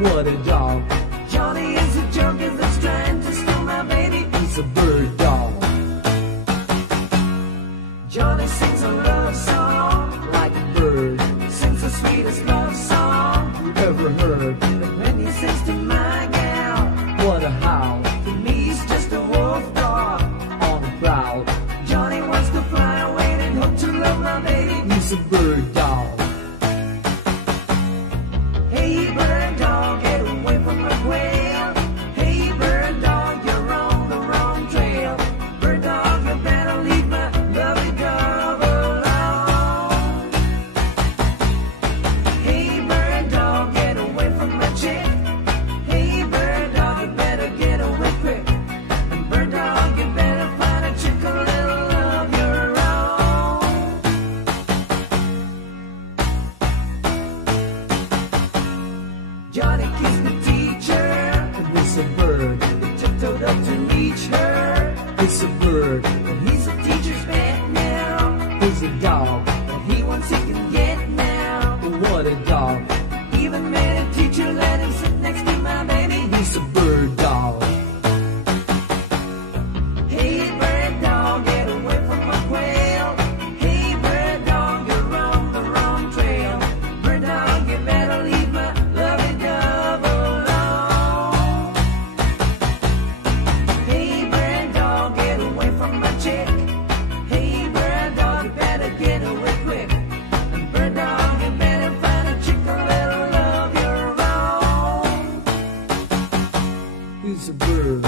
What a dog. Johnny is a junkie that's trying to steal my baby. He's a bird dog. Johnny sings a love song Like a bird sings the sweetest love song. you ever heard. But when he sings to my gal, What a howl. to me he's just a wolf dog. On the prowl. Johnny wants to fly away and hope to love my baby. He's a bird dog. Hey bird dog, get away from my quail. Hey bird dog, you're on the wrong trail. Bird dog, you better leave my lovely dog alone. Hey bird dog, get away from my chick. Hey bird dog, you better get away quick. And bird dog, you better find a chick a little of your own. Johnny kissed the teacher. It's a bird. He tiptoed up to reach her. It's a bird. And he's a teacher's pet now. He's a dog. And he wants he can get now. What a dog. Even made a teacher let him sit next to my baby. He's a bird dog. Hey bird dog, get away from my quail. Hey bird dog, you're on the wrong trail. Bird dog, you better leave my lovely dove alone. Hey bird dog, get away from my chick. Hey bird dog, you better get away quick. And bird dog, you better find a chick a little of your own. He's a bird.